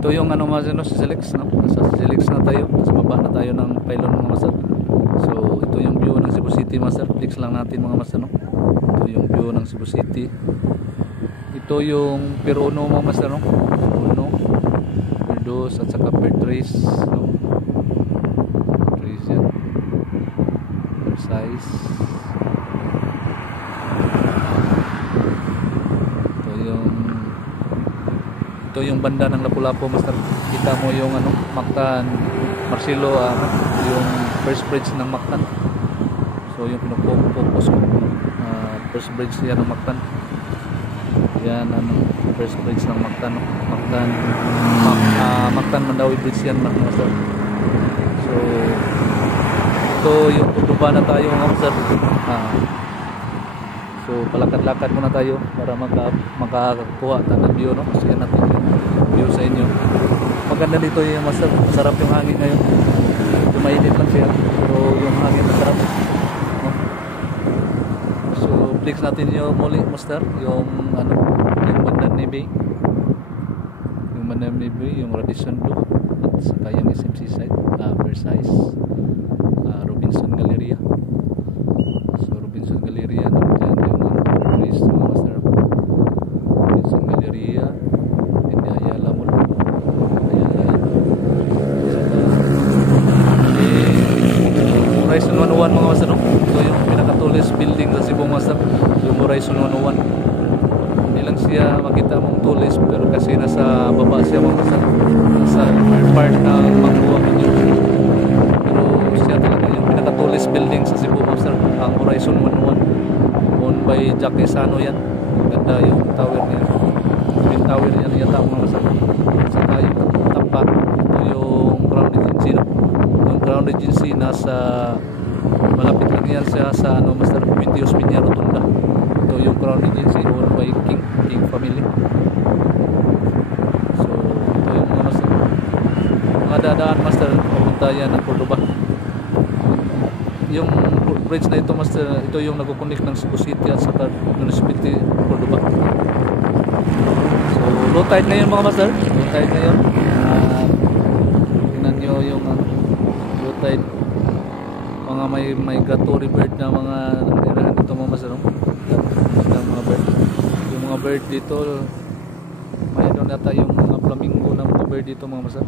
Ito yung ano mga no, si Selex, no? Nasa Selex na tayo, nasa baba na tayo ng pylon mga master. So ito yung view ng Cebu City master, flex lang natin mga master, no? Ito yung view ng Cebu City. Ito yung Pier 1 mga master, no? Pier 1, Pier 2 at saka Pier 3, no? Pier 3 yan, Pier 6. Ito yung banda ng Lapu-Lapu master. Kita mo yung ano, Mactan, Marcelo, yung first bridge ng Mactan. So yung pinupokos ko, first bridge yan ng Mactan. Yan ano, first bridge ng Mactan, no? Mactan Mandawi Bridge yan mga master. So ito yung tutuba na tayo mga master. So palakad-lakad muna tayo para makakuha tayo ng view, no? Kasi natin yung view sa inyo. Maganda dito yung master, masarap yung hangin ngayon. Mainit lang siya, pero yung hangin masarap, no? So flex natin yung muli master, yung ano, yung Bandan Bay, yung Bandan Bay, yung Radisson Blu, at saka yung SMC side, Versailles, Robinson Galleria. So Robinson Galleria, no? Horizon 101 mga master, no? Ito yung pinaka-tallest building sa Cebu master, yung Horizon 101. Hindi lang siya makita mong tallest, pero kasi nasa baba siya mga master, nasa part ng Mangua ninyo. Pero siya talaga yung pinaka-tallest building sa Cebu master, ang Horizon 101, owned by Jackie Sano yan. Ganda yung tower niya, twin tower yan yata mga master. Saka yung tampa, ito yung Crown Regency, no? Yung Crown Regency nasa malapit lang yan siya sa ano master, Quintius Piña Rotunda. Ito yung Crown Regency owned by King family. So ito yung mga master, mga dadaan master, papunta yan ng Cordoba. Yung bridge na ito master, ito yung nagkukunik ng Cebu City at saka Municipality Cordoba. So low tide ngayon mga master, low tide ngayon. Tingnan nyo yung low tide, mga may migratory bird na mga nanirahan dito mga master, no? Mga bird, yung mga bird dito, may doon nata yung mga flamingo na mga bird dito mga master.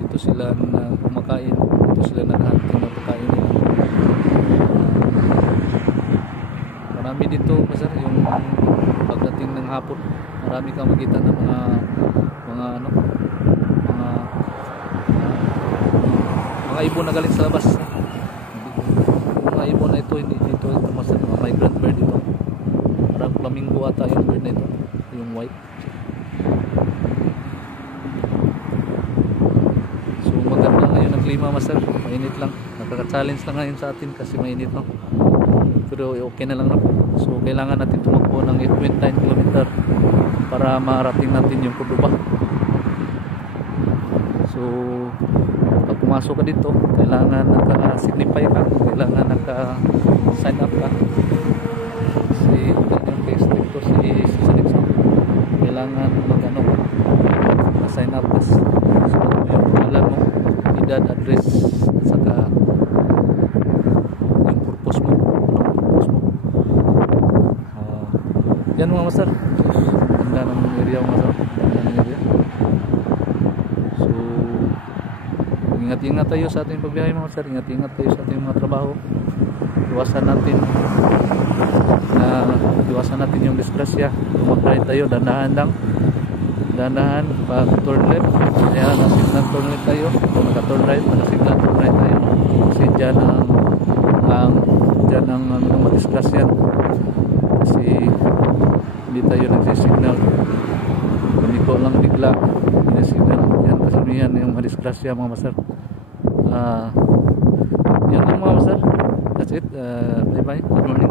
Dito sila na kumakain, dito sila nag-hunting na pagkain nila. Marami dito master, yung pagdating ng hapon, marami kang makita ng mga ano, mga ibon na galing sa labas. Mga ibon na ito, hindi dito ito master, mga migrant bird dito. Parang flamingo ata yung bird na ito, yung white. So maganda ngayon ang klima master, mainit lang, nakaka-challenge lang ngayon sa atin kasi mainit, no? Pero okay na lang, no? So kailangan natin tumakbo ng 8.9 km para marating natin yung Cordoba. So pag pumasok ka dito, kailangan naka-signify ka, kailangan naka-sign up ka. Kasi yung case dito si Selex, kailangan mag-ano, sign up ka. So yung pangalan mo, edad, address, at saka yung purpose mo, yan mga master. Ganda ng area mga master, ganda ng area. So ingat-ingat tayo sa ating pagbiyahe mga master, ingat-ingat tayo sa ating mga trabaho. Iwasan natin yung disgrasya. Mag-ride tayo, dandahan lang, dandahan pag turn left. Ayan, nasignal turn left tayo. Kung naka-turn right, nasignal turn right tayo. Kasi dyan ang disgrasya. Kasi hindi tayo nagsisignal, hindi ko lang bigla nagsisignal. Yan kasamihan yung disgrasya mga master. Yan lang mga master, that's it. Bye bye, good morning.